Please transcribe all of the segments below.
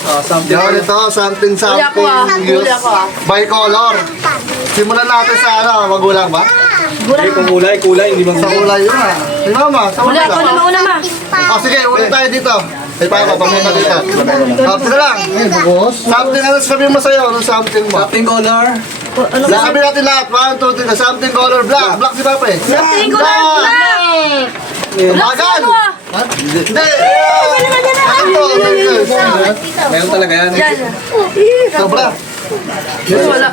Yan ito, something Huli ako ah. by color. Simulan natin sa ano, magulang ba? Kulay, hindi Sa kulay yun ah. Si mama, sa Huli kulay. ako na una ma. Sige, ulit tayo dito. Ay, papa, pamita dito. Sige lang. Something, ano sabihin mo sa'yo? Ano something mo? Something color. Sabihin natin lahat. 1, 2, 3. Something color black. Black si papa eh. Something color black. Bagal! Ha? Hindi! Ito, Meron talaga yan. Yan. sobra. Wala.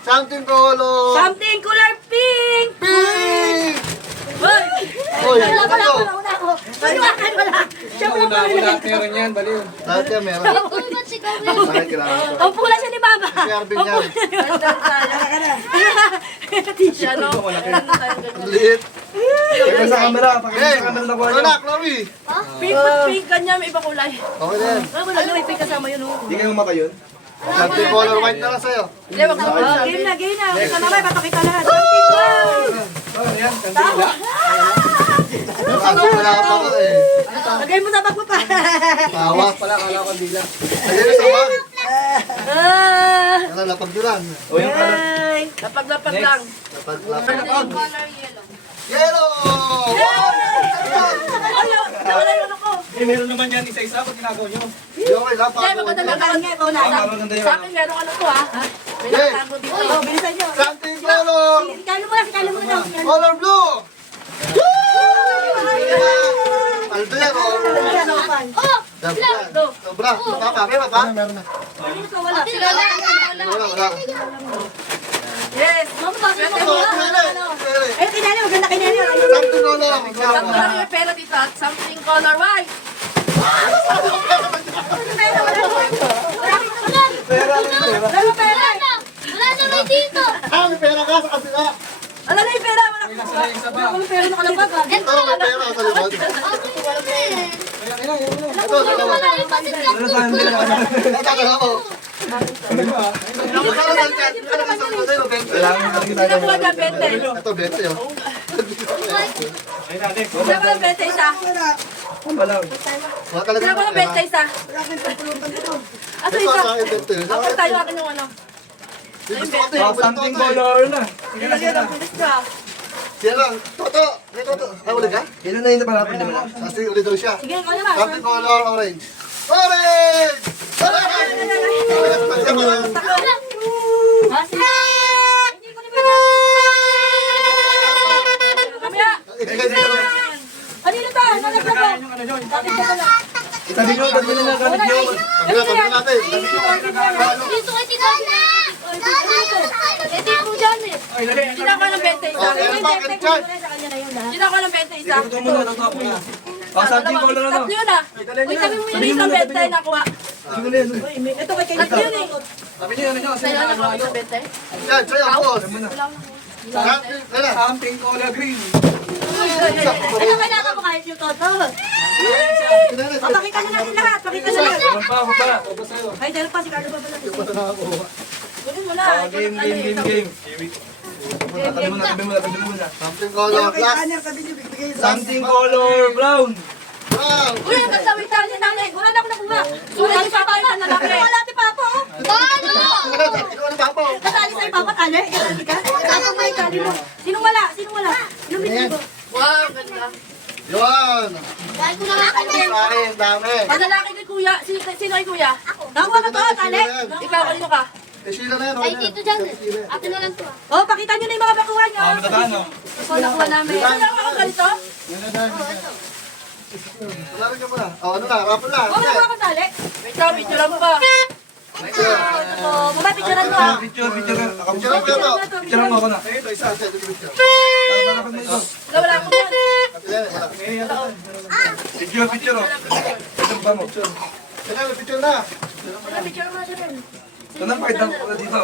Something color. Something color pink. Pink! Hoy. Uy, Wala. ito. Wala. Siyempre Una ako lahat meron yan, baliw. Lahat yan meron. Bakit kailangan ko? ang pula siya ni Baba. Si Arvin yan. Tisha, no? Liit. Pakita sa camera, pakita Hey, sa camera na kuha wala, nyo. Chloe. Pink, but pink. Kanya, may iba kulay. Okay na yan. Wala na, may pink kasama yun. Oh. Hindi kayo maka yun? Something color white na lang sa'yo. Hindi, wag na. Game na, game na. Ito na may papakita lahat. Something color. Oh, yan, kandila. Ano, wala pa ko eh. Lagay mo sa bag mo pa. Tawa. Pala, kala ko kandila. Ayun sa bag. Ah. Ano, lapag nyo lang. O, yung color. Ay. Lapag-lapag lang. Lapag. Yellow! Ayaw, nawala yung ano ko. Eh, meron naman yan isa-isa pag ginagawa nyo. Okay, lapag. Kaya maganda lang ako niya. Ikaw na. Maganda yun. Sa akin, meron ano to ha. May nakatago dito. Oh, bilisan nyo. Something color. Kalo mo na, kalo mo na. Color blue. Aldo yan, oh. Sobra. Papa, may papa? Meron na. Wala. Wala. Yes. Mama, bakit mo? Something Ay, kinali, maganda kinali. color. Sample lang yung pera dito at something color white. Wala pera. Ah, may pera ka sa kasila. Ano na yung pera? Wala akong pera nakalabag. Ito, may pera sa likod. Ito, dalawa. Ano sa kandila? Ito, dalawa. Magkano sa chat? Magkano sa likod sa'yo? 20. Sino ko dyan, 20? Ito, 20, oh. Sino ko ng 20 isa? Pambalaw. Wala talaga Sino ko ng 20 isa? Asa Ito, isa? sa akin, 20. Ako tayo akin yung ano. Gusto ko ito, Oh, yung something Toto, eh. color na. Sige na, sige na. Bilis ka. Siya lang. Toto. May Toto. Ah, uli ka? Ilan na yun na pala? Pwede mo na. Kasi uli daw siya. Sige, ikaw naman. Something color orange. Orange! Orange! Kamaya. Kanino to? Nalaglag mo. Itabi nyo, tabi nyo na gamit nyo. Pagkakatabi natin. Ay, lali. Sino ko ng 20 isa? Sino ko ng 20 isa? Ito muna, ito muna. Oh, something color ano? Tatlo yun ah. Uy, sabi mo yun isang 20 nakuha. Sige na yun. Ito kay Tatlo yun eh. Sabi nyo, ano nyo? Sa'yo na nakuha isang 20? Yan, sa'yo, boss. Something, Something color green. Ano kailangan mo kahit yung toto? Pakita na natin lahat. Pakita na lahat. Meron pa ako pa. Opo sa'yo. Ay, dahil pa si Carlo pa pala. Kunin mo na. Oh, game. Tabi mo na. Something color black. Something color brown. Wow! Uy, ang ganda. Wait lang, wait lang. Wala na ako nakuha. Wala si Papa na lalaki. Wala si Papa. Ikaw ano papa? Kasali sa'yo, Papa, tali. Kasali ka. Papa mo yung tali mo. Sinong wala? Sinong wala? Sinong binili mo? Wow, ganda. Yun! Kain, dami. Panalaki kay Kuya. Sino kay Kuya? Nakuha ka to, tali. Ikaw, kanino ka? Eh, Sheila na yan. Ay, dito dyan. Atin na lang to. Oh, pakita nyo na yung mga bakuha nyo. Oh, mataba no? Ito nakuha namin. Ito na mga ganito? Wala rin ka muna. Oh, ano na? Rapol na. Oh, nakuha ka tali. Wait lang, picture mo ba? Mama, picturean mo ah. Picture. Picture lang ko ito. Picture mo ako na. Ito, isa. Ito, picture. Wala ko yan. Wala. Picture oh. Picture ba mo? Teka, may picture na. Wala, picture mo na siya rin. Ito na, pakita mo dito.